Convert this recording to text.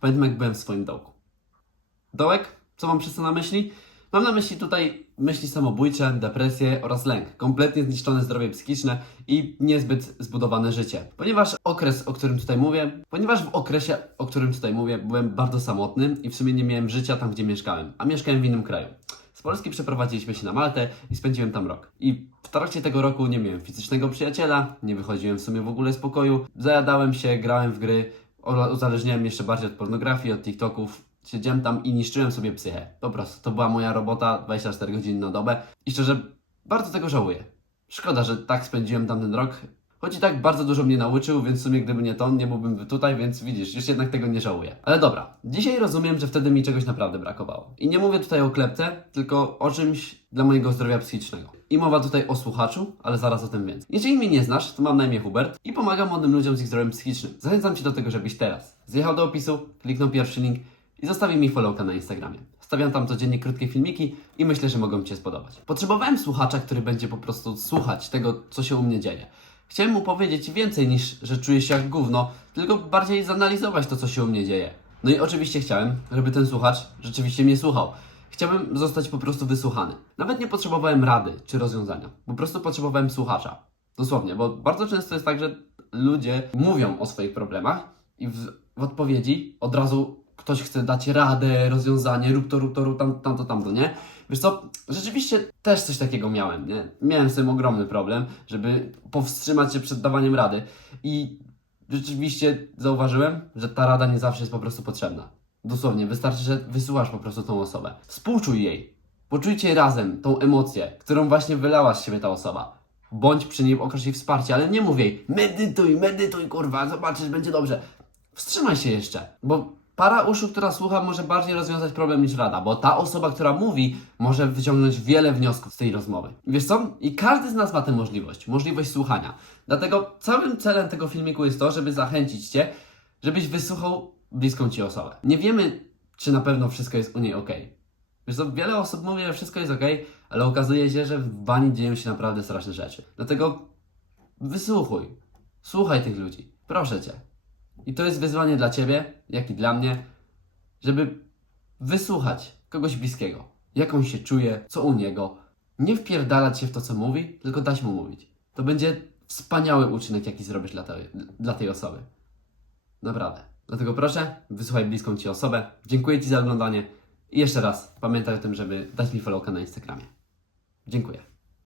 pamiętam jak byłem w swoim dołku. Dołek? Co mam przez to na myśli? Mam na myśli tutaj myśli samobójcze, depresję oraz lęk, kompletnie zniszczone zdrowie psychiczne i niezbyt zbudowane życie. Ponieważ okres, o którym tutaj mówię, ponieważ w okresie, o którym tutaj mówię, byłem bardzo samotny i w sumie nie miałem życia tam, gdzie mieszkałem, a mieszkałem w innym kraju. Z Polski przeprowadziliśmy się na Maltę i spędziłem tam rok. I w trakcie tego roku nie miałem fizycznego przyjaciela, nie wychodziłem w sumie w ogóle z pokoju, zajadałem się, grałem w gry, uzależniałem jeszcze bardziej od pornografii, od TikToków. Siedziałem tam i niszczyłem sobie psychę. Po prostu, to była moja robota 24 godziny na dobę i szczerze, bardzo tego żałuję. Szkoda, że tak spędziłem tamten rok. Choć i tak bardzo dużo mnie nauczył, więc w sumie gdyby nie to, nie byłbym tutaj, więc widzisz, już jednak tego nie żałuję. Ale dobra, dzisiaj rozumiem, że wtedy mi czegoś naprawdę brakowało. I nie mówię tutaj o klepce, tylko o czymś dla mojego zdrowia psychicznego. I mowa tutaj o słuchaczu, ale zaraz o tym więcej. Jeżeli mnie nie znasz, to mam na imię Hubert i pomagam młodym ludziom z ich zdrowiem psychicznym. Zachęcam Cię do tego, żebyś teraz zjechał do opisu, kliknął pierwszy link i zostawił mi followka na Instagramie. Stawiam tam codziennie krótkie filmiki i myślę, że mogą Ci się spodobać. Potrzebowałem słuchacza, który będzie po prostu słuchać tego, co się u mnie dzieje. Chciałem mu powiedzieć więcej niż, że czuję się jak gówno, tylko bardziej zanalizować to, co się u mnie dzieje. No i oczywiście chciałem, żeby ten słuchacz rzeczywiście mnie słuchał. Chciałbym zostać po prostu wysłuchany. Nawet nie potrzebowałem rady czy rozwiązania. Po prostu potrzebowałem słuchacza. Dosłownie, bo bardzo często jest tak, że ludzie mówią o swoich problemach i w, w odpowiedzi od razu ktoś chce dać radę, rozwiązanie, rób to, rób to, rób tam, tamto, tamto, nie? Wiesz co, rzeczywiście też coś takiego miałem, nie? Miałem z tym ogromny problem, żeby powstrzymać się przed dawaniem rady i rzeczywiście zauważyłem, że ta rada nie zawsze jest po prostu potrzebna. Dosłownie, wystarczy, że wysłuchasz po prostu tą osobę. Współczuj jej. Poczujcie razem tą emocję, którą właśnie wylała z siebie ta osoba. Bądź przy niej, okaż jej wsparcie, ale nie mów jej medytuj, medytuj, kurwa, zobaczysz, będzie dobrze. Wstrzymaj się jeszcze, bo para uszu, która słucha, może bardziej rozwiązać problem niż rada, bo ta osoba, która mówi, może wyciągnąć wiele wniosków z tej rozmowy. Wiesz co? I każdy z nas ma tę możliwość, możliwość słuchania. Dlatego całym celem tego filmiku jest to, żeby zachęcić Cię, żebyś wysłuchał bliską Ci osobę. Nie wiemy, czy na pewno wszystko jest u niej ok. Wiesz co, wiele osób mówi, że wszystko jest ok, ale okazuje się, że w bani dzieją się naprawdę straszne rzeczy. Dlatego wysłuchuj, słuchaj tych ludzi, proszę Cię. I to jest wyzwanie dla Ciebie, jak i dla mnie, żeby wysłuchać kogoś bliskiego, jak on się czuje, co u niego. Nie wpierdalać się w to, co mówi, tylko dać mu mówić. To będzie wspaniały uczynek, jaki zrobisz dla tej, dla tej osoby. Naprawdę. Dlatego proszę, wysłuchaj bliską Ci osobę. Dziękuję Ci za oglądanie. I jeszcze raz, pamiętaj o tym, żeby dać mi followka na Instagramie. Dziękuję.